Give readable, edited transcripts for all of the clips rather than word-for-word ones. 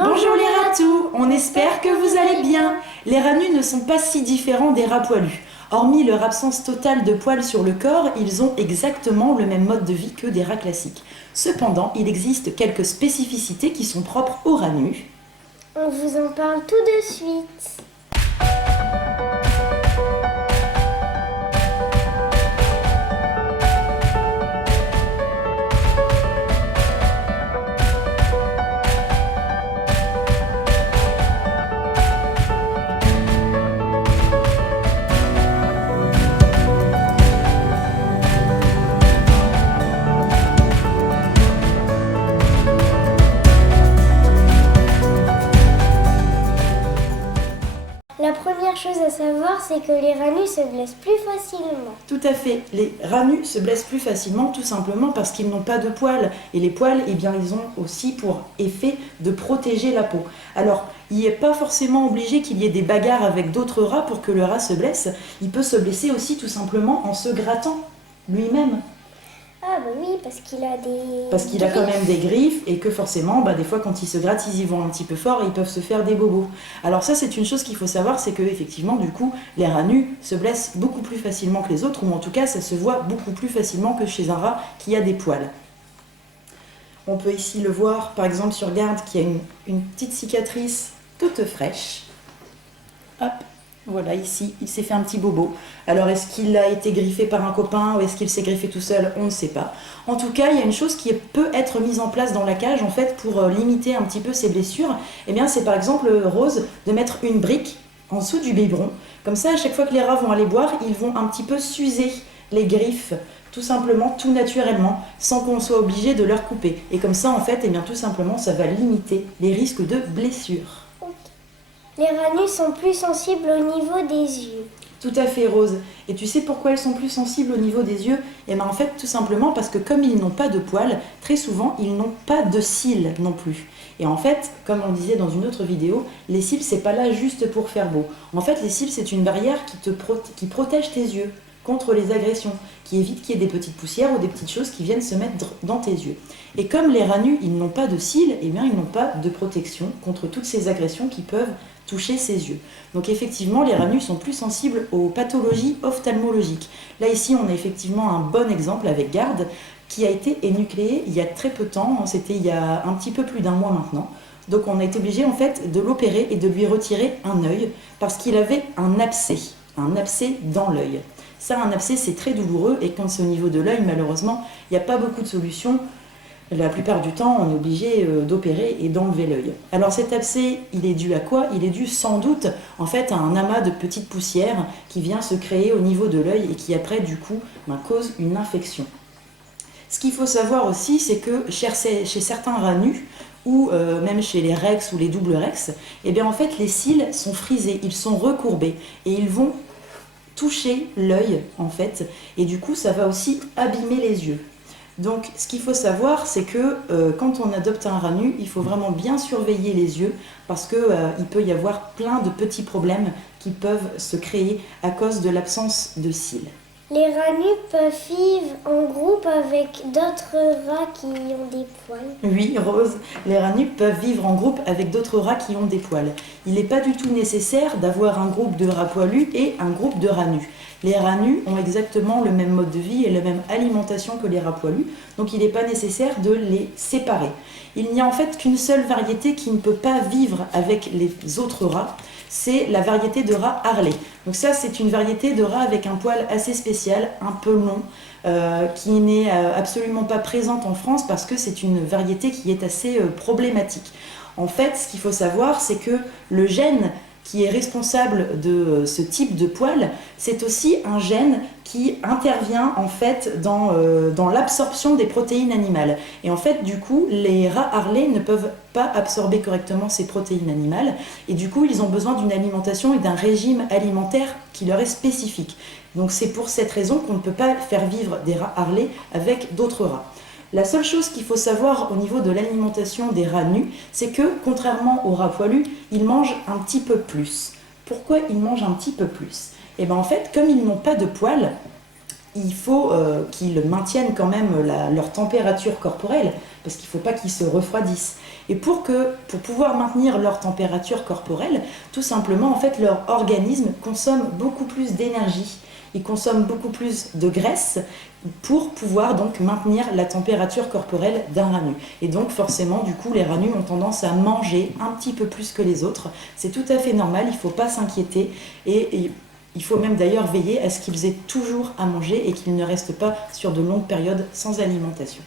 Bonjour les ratous, on espère que vous allez bien. Les rats nus ne sont pas si différents des rats poilus. Hormis leur absence totale de poils sur le corps, ils ont exactement le même mode de vie que des rats classiques. Cependant, il existe quelques spécificités qui sont propres aux rats nus. On vous en parle tout de suite. La première chose à savoir, c'est que les rats nus se blessent plus facilement. Tout à fait, les rats nus se blessent plus facilement tout simplement parce qu'ils n'ont pas de poils. Et les poils, eh bien, ils ont aussi pour effet de protéger la peau. Alors, il n'est pas forcément obligé qu'il y ait des bagarres avec d'autres rats pour que le rat se blesse. Il peut se blesser aussi tout simplement en se grattant lui-même. Ah bah oui, parce qu'il a des... Parce qu'il a quand même des griffes et que forcément, des fois quand ils se grattent, ils y vont un petit peu fort et ils peuvent se faire des bobos. Alors ça, c'est une chose qu'il faut savoir, c'est que effectivement, du coup, les rats nus se blessent beaucoup plus facilement que les autres, ou en tout cas, ça se voit beaucoup plus facilement que chez un rat qui a des poils. On peut ici le voir, par exemple, sur Garde, qui a une petite cicatrice toute fraîche. Hop. Voilà, ici, il s'est fait un petit bobo. Alors, est-ce qu'il a été griffé par un copain ou est-ce qu'il s'est griffé tout seul? On ne sait pas. En tout cas, il y a une chose qui peut être mise en place dans la cage, en fait, pour limiter un petit peu ces blessures. Eh bien, c'est par exemple, Rose, de mettre une brique en dessous du biberon. Comme ça, à chaque fois que les rats vont aller boire, ils vont un petit peu s'user les griffes, tout simplement, tout naturellement, sans qu'on soit obligé de leur couper. Et comme ça, en fait, eh bien, tout simplement, ça va limiter les risques de blessures. Les rats nus sont plus sensibles au niveau des yeux. Tout à fait, Rose. Et tu sais pourquoi elles sont plus sensibles au niveau des yeux? Eh bien en fait, tout simplement parce que comme ils n'ont pas de poils, très souvent, ils n'ont pas de cils non plus. Et en fait, comme on disait dans une autre vidéo, les cils, c'est pas là juste pour faire beau. En fait, les cils, c'est une barrière qui protège tes yeux contre les agressions, qui évite qu'il y ait des petites poussières ou des petites choses qui viennent se mettre dans tes yeux. Et comme les rats nus, ils n'ont pas de cils, eh bien ils n'ont pas de protection contre toutes ces agressions qui peuvent toucher ses yeux. Donc effectivement, les rats nus sont plus sensibles aux pathologies ophtalmologiques. Là ici, on a effectivement un bon exemple avec Garde, qui a été énucléé il y a très peu de temps, c'était il y a un petit peu plus d'un mois maintenant. Donc on a été obligé en fait de l'opérer et de lui retirer un œil parce qu'il avait un abcès dans l'œil. Ça, un abcès, c'est très douloureux et quand c'est au niveau de l'œil, malheureusement, il n'y a pas beaucoup de solutions. La plupart du temps, on est obligé d'opérer et d'enlever l'œil. Alors cet abcès, il est dû à quoi? Il est dû sans doute en fait à un amas de petites poussières qui vient se créer au niveau de l'œil et qui après du coup cause une infection. Ce qu'il faut savoir aussi, c'est que chez certains rats nus, ou même chez les rex ou les doubles rex, eh bien en fait les cils sont frisés, ils sont recourbés et ils vont toucher l'œil en fait et du coup ça va aussi abîmer les yeux. Donc ce qu'il faut savoir c'est que quand on adopte un rat nu, il faut vraiment bien surveiller les yeux parce qu'il peut y avoir plein de petits problèmes qui peuvent se créer à cause de l'absence de cils. Les rats nus peuvent vivre en groupe avec d'autres rats qui ont des poils. Oui, Rose, les rats nus peuvent vivre en groupe avec d'autres rats qui ont des poils. Il n'est pas du tout nécessaire d'avoir un groupe de rats poilus et un groupe de rats nus. Les rats nus ont exactement le même mode de vie et la même alimentation que les rats poilus, donc il n'est pas nécessaire de les séparer. Il n'y a en fait qu'une seule variété qui ne peut pas vivre avec les autres rats, c'est la variété de rat Harley. Donc ça, c'est une variété de rat avec un poil assez spécial, un peu long, qui n'est absolument pas présente en France parce que c'est une variété qui est assez problématique. En fait, ce qu'il faut savoir, c'est que le gène qui est responsable de ce type de poil, c'est aussi un gène qui intervient en fait dans l'absorption des protéines animales. Et en fait, du coup, les rats Harley ne peuvent pas absorber correctement ces protéines animales et du coup, ils ont besoin d'une alimentation et d'un régime alimentaire qui leur est spécifique. Donc c'est pour cette raison qu'on ne peut pas faire vivre des rats Harley avec d'autres rats. La seule chose qu'il faut savoir au niveau de l'alimentation des rats nus, c'est que, contrairement aux rats poilus, ils mangent un petit peu plus. Pourquoi ils mangent un petit peu plus? Et bien en fait, comme ils n'ont pas de poils, il faut qu'ils maintiennent quand même leur température corporelle, parce qu'il ne faut pas qu'ils se refroidissent. Et pour pouvoir maintenir leur température corporelle, tout simplement, en fait, leur organisme consomme beaucoup plus d'énergie. Il consomme beaucoup plus de graisse pour pouvoir donc maintenir la température corporelle d'un ranu. Et donc forcément, du coup, les ranus ont tendance à manger un petit peu plus que les autres. C'est tout à fait normal, il ne faut pas s'inquiéter. Et il faut même d'ailleurs veiller à ce qu'ils aient toujours à manger et qu'ils ne restent pas sur de longues périodes sans alimentation.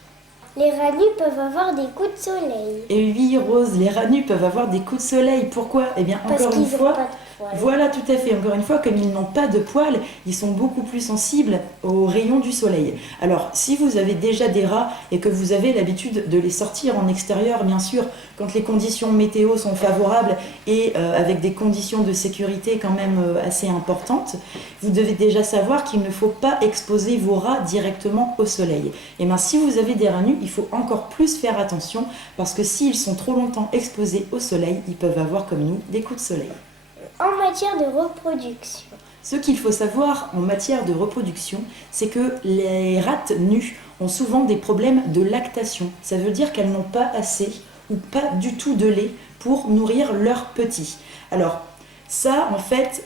Les ranus peuvent avoir des coups de soleil. Et oui, Rose, les ranus peuvent avoir des coups de soleil. Pourquoi ? Eh bien, Parce encore une qu'ils n'ont fois, pas de poils. voilà, tout à fait. Encore une fois, comme ils n'ont pas de poils, ils sont beaucoup plus sensibles aux rayons du soleil. Alors, si vous avez déjà des rats et que vous avez l'habitude de les sortir en extérieur, bien sûr, quand les conditions météo sont favorables et avec des conditions de sécurité quand même assez importantes, vous devez déjà savoir qu'il ne faut pas exposer vos rats directement au soleil. Et bien, si vous avez des ranus, il faut encore plus faire attention parce que s'ils sont trop longtemps exposés au soleil, ils peuvent avoir comme nous des coups de soleil. En matière de reproduction. Ce qu'il faut savoir en matière de reproduction, c'est que les rates nues ont souvent des problèmes de lactation. Ça veut dire qu'elles n'ont pas assez ou pas du tout de lait pour nourrir leurs petits. Alors ça, en fait,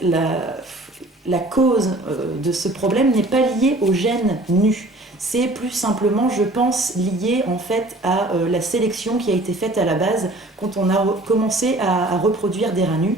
la cause de ce problème n'est pas liée aux gènes nus. C'est plus simplement, je pense, lié en fait à la sélection qui a été faite à la base quand on a commencé à reproduire des ranus.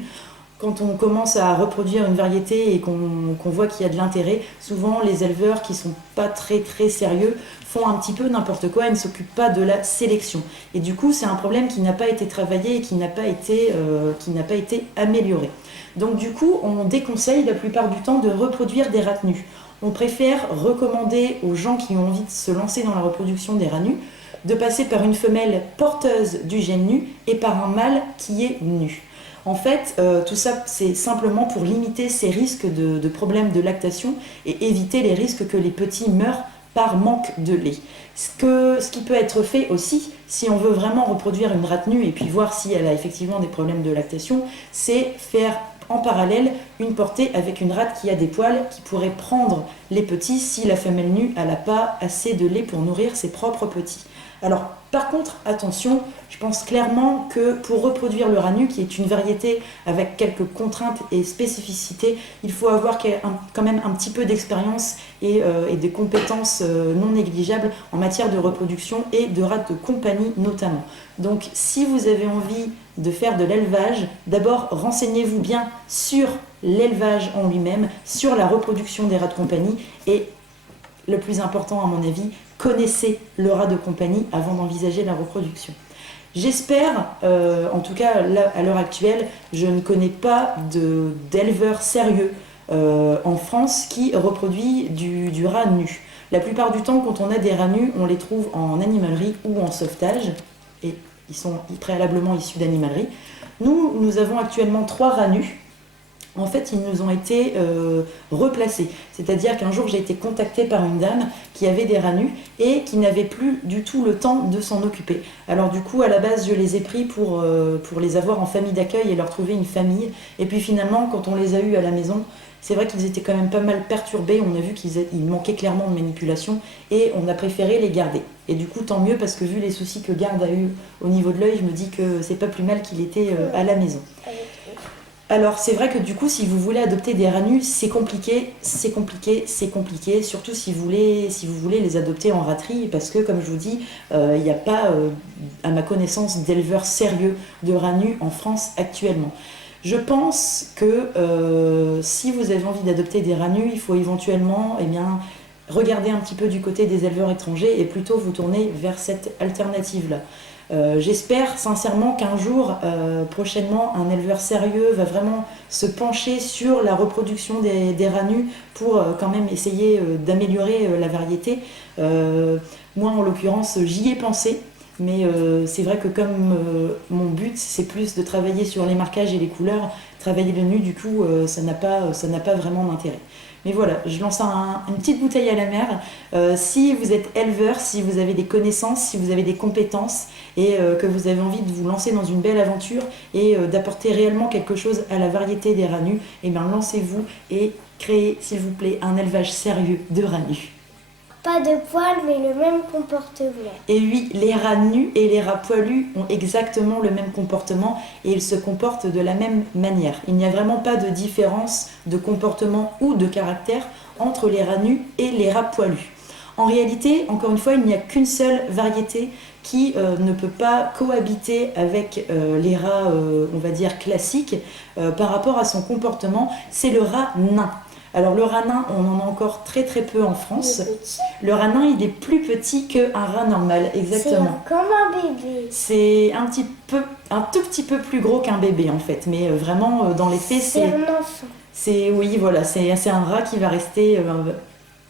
Quand on commence à reproduire une variété et qu'on voit qu'il y a de l'intérêt, souvent les éleveurs qui ne sont pas très très sérieux font un petit peu n'importe quoi et ne s'occupent pas de la sélection. Et du coup, c'est un problème qui n'a pas été travaillé et qui n'a pas été amélioré. Donc du coup, on déconseille la plupart du temps de reproduire des rats nus. On préfère recommander aux gens qui ont envie de se lancer dans la reproduction des rats nus de passer par une femelle porteuse du gène nu et par un mâle qui est nu. En fait, tout ça, c'est simplement pour limiter ces risques de problèmes de lactation et éviter les risques que les petits meurent par manque de lait. Ce qui peut être fait aussi, si on veut vraiment reproduire une rate nue et puis voir si elle a effectivement des problèmes de lactation, c'est faire en parallèle une portée avec une rate qui a des poils qui pourrait prendre les petits si la femelle nue n'a pas assez de lait pour nourrir ses propres petits. Alors, par contre, attention, je pense clairement que pour reproduire le ranu, qui est une variété avec quelques contraintes et spécificités, il faut avoir quand même un petit peu d'expérience et des compétences non négligeables en matière de reproduction et de rats de compagnie notamment. Donc, si vous avez envie de faire de l'élevage, d'abord renseignez-vous bien sur l'élevage en lui-même, sur la reproduction des rats de compagnie et le plus important à mon avis, connaissez le rat de compagnie avant d'envisager la reproduction. J'espère, en tout cas là, à l'heure actuelle, je ne connais pas d'éleveur sérieux en France qui reproduit du rat nu. La plupart du temps, quand on a des rats nus, on les trouve en animalerie ou en sauvetage, et ils sont préalablement issus d'animalerie. Nous avons actuellement 3 rats nus. En fait, ils nous ont été replacés. C'est-à-dire qu'un jour, j'ai été contactée par une dame qui avait des rats nus et qui n'avait plus du tout le temps de s'en occuper. Alors du coup, à la base, je les ai pris pour les avoir en famille d'accueil et leur trouver une famille. Et puis finalement, quand on les a eus à la maison, c'est vrai qu'ils étaient quand même pas mal perturbés. On a vu qu'ils manquaient clairement de manipulation et on a préféré les garder. Et du coup, tant mieux parce que vu les soucis que Garde a eu au niveau de l'œil, je me dis que c'est pas plus mal qu'il était à la maison. Alors c'est vrai que du coup si vous voulez adopter des rats nus, c'est compliqué, surtout si vous voulez les adopter en raterie, parce que comme je vous dis, il n'y a pas à ma connaissance d'éleveurs sérieux de rats nus en France actuellement. Je pense que si vous avez envie d'adopter des rats nus, il faut éventuellement regarder un petit peu du côté des éleveurs étrangers et plutôt vous tourner vers cette alternative-là. J'espère sincèrement qu'un jour, prochainement, un éleveur sérieux va vraiment se pencher sur la reproduction des rats nus pour quand même essayer d'améliorer la variété. Moi, en l'occurrence, j'y ai pensé, mais c'est vrai que comme mon but, c'est plus de travailler sur les marquages et les couleurs, travailler le nu, du coup, ça n'a pas vraiment d'intérêt. Mais voilà, je lance une petite bouteille à la mer. Si vous êtes éleveur, si vous avez des connaissances, si vous avez des compétences et que vous avez envie de vous lancer dans une belle aventure et d'apporter réellement quelque chose à la variété des rats nus, eh bien lancez-vous et créez, s'il vous plaît, un élevage sérieux de rats nus. pas de poils, mais le même comportement. Et oui, les rats nus et les rats poilus ont exactement le même comportement et ils se comportent de la même manière. Il n'y a vraiment pas de différence de comportement ou de caractère entre les rats nus et les rats poilus. En réalité, encore une fois, il n'y a qu'une seule variété qui ne peut pas cohabiter avec les rats, on va dire, classiques par rapport à son comportement, c'est le rat nain. Alors le rat nain, on en a encore très très peu en France. Le rat nain, il est plus petit qu'un rat normal, exactement. C'est comme un bébé. C'est un tout petit peu plus gros qu'un bébé en fait, mais vraiment dans les faits, c'est un enfant. Oui, voilà, c'est un rat qui va rester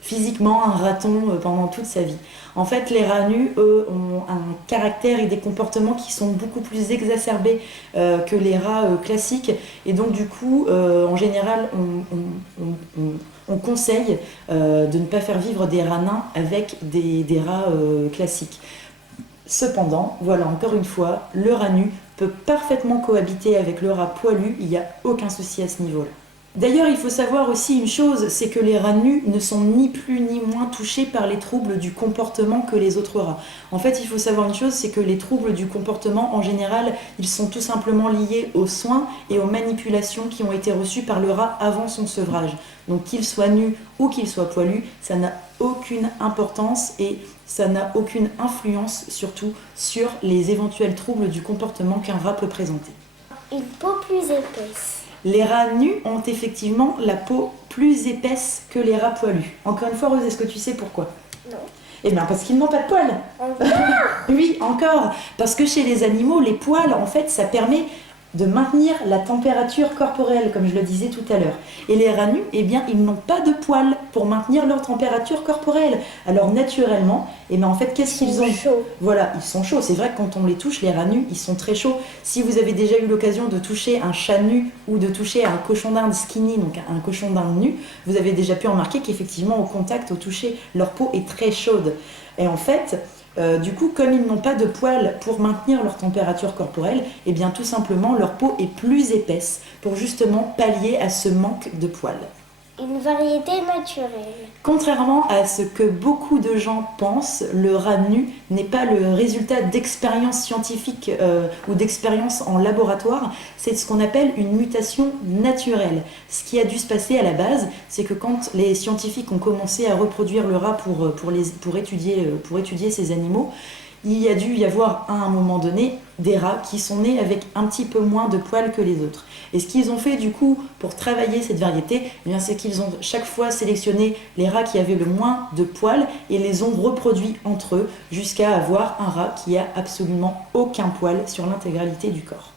physiquement un raton pendant toute sa vie. En fait, les rats nus, eux, ont un caractère et des comportements qui sont beaucoup plus exacerbés que les rats classiques. Et donc, du coup, en général, on conseille de ne pas faire vivre des rats nains avec des rats classiques. Cependant, voilà, encore une fois, le rat nu peut parfaitement cohabiter avec le rat poilu. Il n'y a aucun souci à ce niveau-là. D'ailleurs, il faut savoir aussi une chose, c'est que les rats nus ne sont ni plus ni moins touchés par les troubles du comportement que les autres rats. En fait, il faut savoir une chose, c'est que les troubles du comportement, en général, ils sont tout simplement liés aux soins et aux manipulations qui ont été reçues par le rat avant son sevrage. Donc qu'il soit nu ou qu'il soit poilu, ça n'a aucune importance et ça n'a aucune influence surtout sur les éventuels troubles du comportement qu'un rat peut présenter. Une peau plus épaisse. Les rats nus ont effectivement la peau plus épaisse que les rats poilus. Encore une fois, Rose, est-ce que tu sais pourquoi? Non. Eh bien, parce qu'ils n'ont pas de poils. Encore? Oui, encore. Parce que chez les animaux, les poils, en fait, ça permet de maintenir la température corporelle, comme je le disais tout à l'heure. Et les rats nus, eh bien, ils n'ont pas de poils pour maintenir leur température corporelle. Alors, naturellement, eh bien, en fait, qu'est-ce qu'ils ont? Ils sont chauds. Voilà, ils sont chauds. C'est vrai que quand on les touche, les rats nus, ils sont très chauds. Si vous avez déjà eu l'occasion de toucher un chat nu ou de toucher un cochon d'Inde skinny, donc un cochon d'Inde nu, vous avez déjà pu remarquer qu'effectivement, au contact, au toucher, leur peau est très chaude. Et en fait, du coup, comme ils n'ont pas de poils pour maintenir leur température corporelle, eh bien tout simplement leur peau est plus épaisse pour justement pallier à ce manque de poils. Une variété naturelle. Contrairement à ce que beaucoup de gens pensent, le rat nu n'est pas le résultat d'expériences scientifiques ou d'expériences en laboratoire, c'est ce qu'on appelle une mutation naturelle. Ce qui a dû se passer à la base, c'est que quand les scientifiques ont commencé à reproduire le rat pour étudier ces animaux, il y a dû y avoir à un moment donné des rats qui sont nés avec un petit peu moins de poils que les autres. Et ce qu'ils ont fait du coup pour travailler cette variété, eh bien, c'est qu'ils ont chaque fois sélectionné les rats qui avaient le moins de poils et les ont reproduits entre eux jusqu'à avoir un rat qui a absolument aucun poil sur l'intégralité du corps.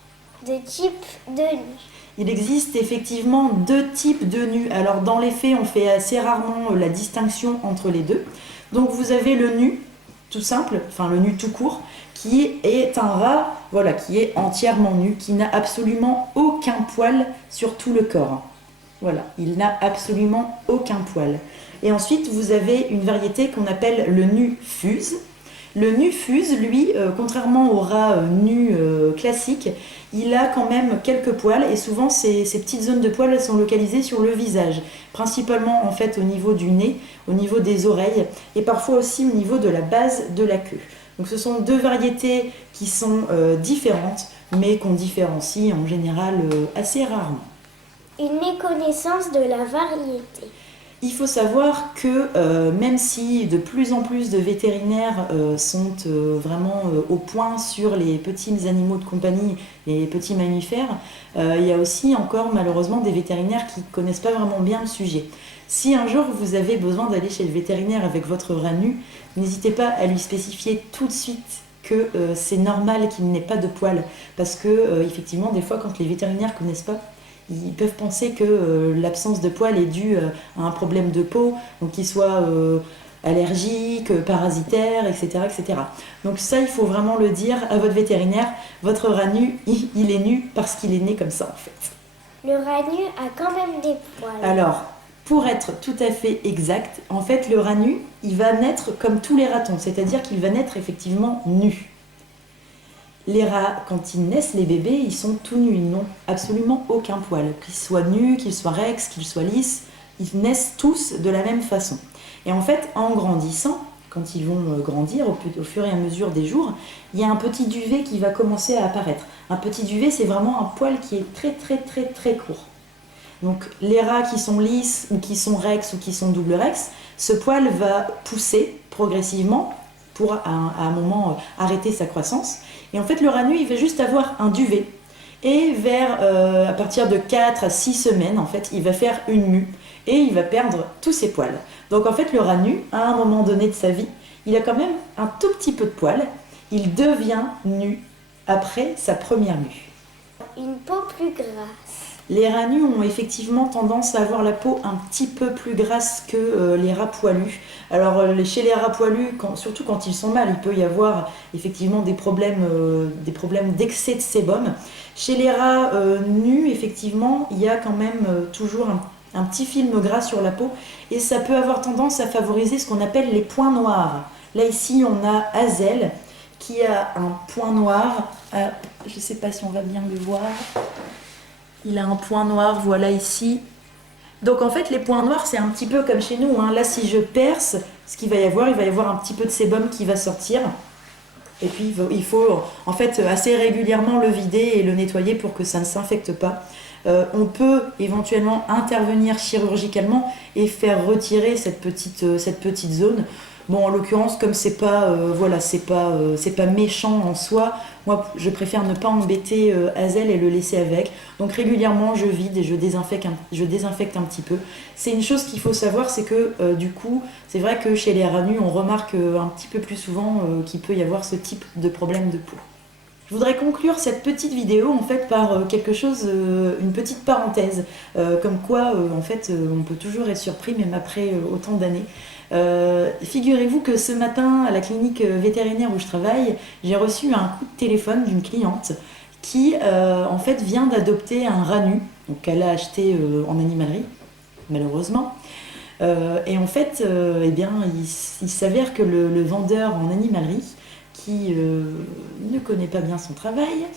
De type de nus. Il existe effectivement deux types de nus. Alors dans les faits, on fait assez rarement la distinction entre les deux. Donc vous avez le nu, tout simple, enfin le nu tout court, qui est un rat, voilà, qui est entièrement nu, qui n'a absolument aucun poil sur tout le corps. Voilà, il n'a absolument aucun poil. Et ensuite, vous avez une variété qu'on appelle le nu fuse. Le nu fuse, lui, contrairement au rat nu classique, il a quand même quelques poils et souvent ces petites zones de poils elles sont localisées sur le visage, principalement en fait au niveau du nez, au niveau des oreilles et parfois aussi au niveau de la base de la queue. Donc ce sont deux variétés qui sont différentes mais qu'on différencie en général assez rarement. Une méconnaissance de la variété. Il faut savoir que même si de plus en plus de vétérinaires sont vraiment au point sur les petits animaux de compagnie, les petits mammifères, il y a aussi encore malheureusement des vétérinaires qui ne connaissent pas vraiment bien le sujet. Si un jour vous avez besoin d'aller chez le vétérinaire avec votre rat nu, n'hésitez pas à lui spécifier tout de suite que c'est normal qu'il n'ait pas de poils. Parce que effectivement, des fois, quand les vétérinaires ne connaissent pas, ils peuvent penser que l'absence de poils est due à un problème de peau, donc qu'il soit allergique, parasitaire, etc., etc. Donc ça, il faut vraiment le dire à votre vétérinaire. Votre rat nu, il est nu parce qu'il est né comme ça, en fait. Le rat nu a quand même des poils. Alors, pour être tout à fait exact, en fait, le rat nu, il va naître comme tous les ratons, c'est-à-dire qu'il va naître effectivement nu. Les rats, quand ils naissent, les bébés, ils sont tout nus, ils n'ont absolument aucun poil. Qu'ils soient nus, qu'ils soient rex, qu'ils soient lisses, ils naissent tous de la même façon. Et en fait, en grandissant, quand ils vont grandir au fur et à mesure des jours, il y a un petit duvet qui va commencer à apparaître. Un petit duvet, c'est vraiment un poil qui est très très très très court. Donc les rats qui sont lisses ou qui sont rex ou qui sont double rex, ce poil va pousser progressivement pour à un moment arrêter sa croissance. Et en fait le rat nu il va juste avoir un duvet. Et à partir de 4 à 6 semaines, en fait, il va faire une mue et il va perdre tous ses poils. Donc en fait le rat nu, à un moment donné de sa vie, il a quand même un tout petit peu de poils. Il devient nu après sa première mue. Une peau plus grasse. Les rats nus ont effectivement tendance à avoir la peau un petit peu plus grasse que les rats poilus. Alors chez les rats poilus, surtout quand ils sont mâles, il peut y avoir effectivement des problèmes d'excès de sébum. Chez les rats nus, effectivement, il y a quand même toujours un petit film gras sur la peau et ça peut avoir tendance à favoriser ce qu'on appelle les points noirs. Là ici, on a Hazel qui a un point noir. Je ne sais pas si on va bien le voir. Il a un point noir, voilà ici. Donc en fait, les points noirs, c'est un petit peu comme chez nous. Là, si je perce, ce qu'il va y avoir, il va y avoir un petit peu de sébum qui va sortir. Et puis, il faut en fait assez régulièrement le vider et le nettoyer pour que ça ne s'infecte pas. On peut éventuellement intervenir chirurgicalement et faire retirer cette petite zone. Bon, en l'occurrence, comme c'est pas méchant en soi, moi je préfère ne pas embêter Hazel et le laisser avec. Donc régulièrement je vide et je désinfecte un petit peu. C'est une chose qu'il faut savoir, c'est que du coup, c'est vrai que chez les rats nus, on remarque un petit peu plus souvent qu'il peut y avoir ce type de problème de peau. Je voudrais conclure cette petite vidéo en fait par une petite parenthèse, comme quoi en fait on peut toujours être surpris même après autant d'années. Figurez-vous que ce matin à la clinique vétérinaire où je travaille, j'ai reçu un coup de téléphone d'une cliente qui en fait vient d'adopter un rat nu, donc elle a acheté en animalerie malheureusement. Et en fait, eh bien, il s'avère que le vendeur en animalerie qui ne connaît pas bien son travail,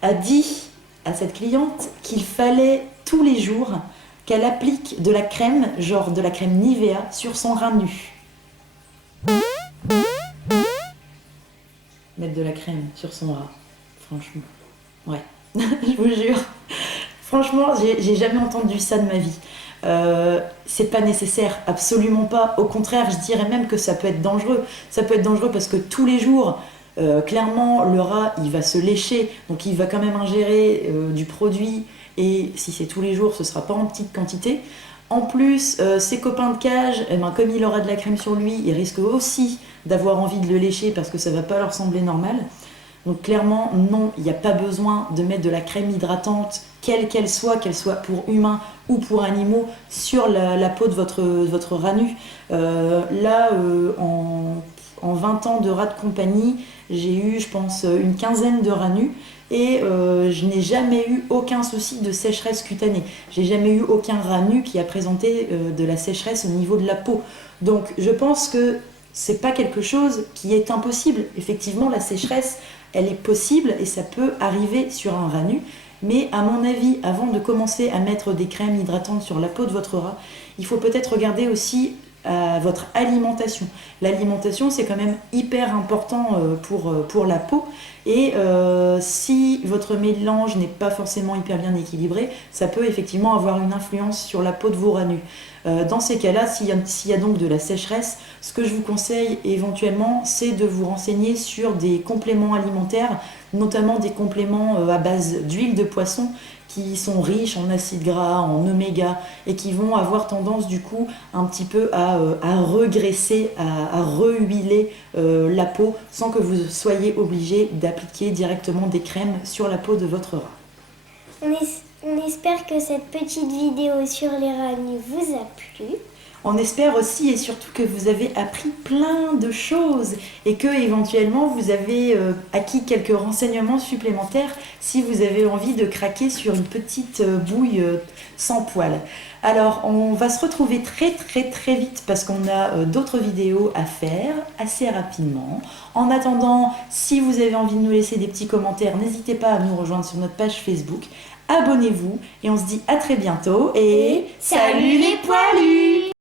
a dit à cette cliente qu'il fallait tous les jours qu'elle applique de la crème, genre de la crème Nivea, sur son rat nu. Mettre de la crème sur son rat, franchement. Ouais, je vous jure. Franchement, j'ai jamais entendu ça de ma vie. C'est pas nécessaire, absolument pas. Au contraire, je dirais même que ça peut être dangereux. Ça peut être dangereux parce que tous les jours, clairement, le rat, il va se lécher, donc il va quand même ingérer du produit. Et si c'est tous les jours, ce sera pas en petite quantité. En plus, ses copains de cage, comme il aura de la crème sur lui, ils risquent aussi d'avoir envie de le lécher parce que ça va pas leur sembler normal. Donc clairement, non, il n'y a pas besoin de mettre de la crème hydratante, quelle qu'elle soit pour humains ou pour animaux, sur la peau de votre rat nu. En 20 ans de rat de compagnie, j'ai eu, je pense, une quinzaine de rats nus et je n'ai jamais eu aucun souci de sécheresse cutanée. J'ai jamais eu aucun rat nu qui a présenté de la sécheresse au niveau de la peau. Donc je pense que c'est pas quelque chose qui est impossible. Effectivement, la sécheresse, elle est possible et ça peut arriver sur un rat nu. Mais à mon avis, avant de commencer à mettre des crèmes hydratantes sur la peau de votre rat, il faut peut-être regarder aussi votre alimentation. L'alimentation, c'est quand même hyper important pour la peau. Et si votre mélange n'est pas forcément hyper bien équilibré, ça peut effectivement avoir une influence sur la peau de vos rats nus. Dans ces cas-là, s'il y a donc de la sécheresse, ce que je vous conseille éventuellement, c'est de vous renseigner sur des compléments alimentaires, notamment des compléments à base d'huile de poisson qui sont riches en acides gras, en oméga, et qui vont avoir tendance du coup un petit peu à regraisser, à rehuiler la peau, sans que vous soyez obligé d'appliquer directement des crèmes sur la peau de votre rat. On espère que cette petite vidéo sur les rats nus vous a plu. On espère aussi et surtout que vous avez appris plein de choses et que éventuellement vous avez acquis quelques renseignements supplémentaires si vous avez envie de craquer sur une petite bouille sans poils. Alors on va se retrouver très très très vite parce qu'on a d'autres vidéos à faire assez rapidement. En attendant, si vous avez envie de nous laisser des petits commentaires, n'hésitez pas à nous rejoindre sur notre page Facebook. Abonnez-vous et on se dit à très bientôt et salut les poilus!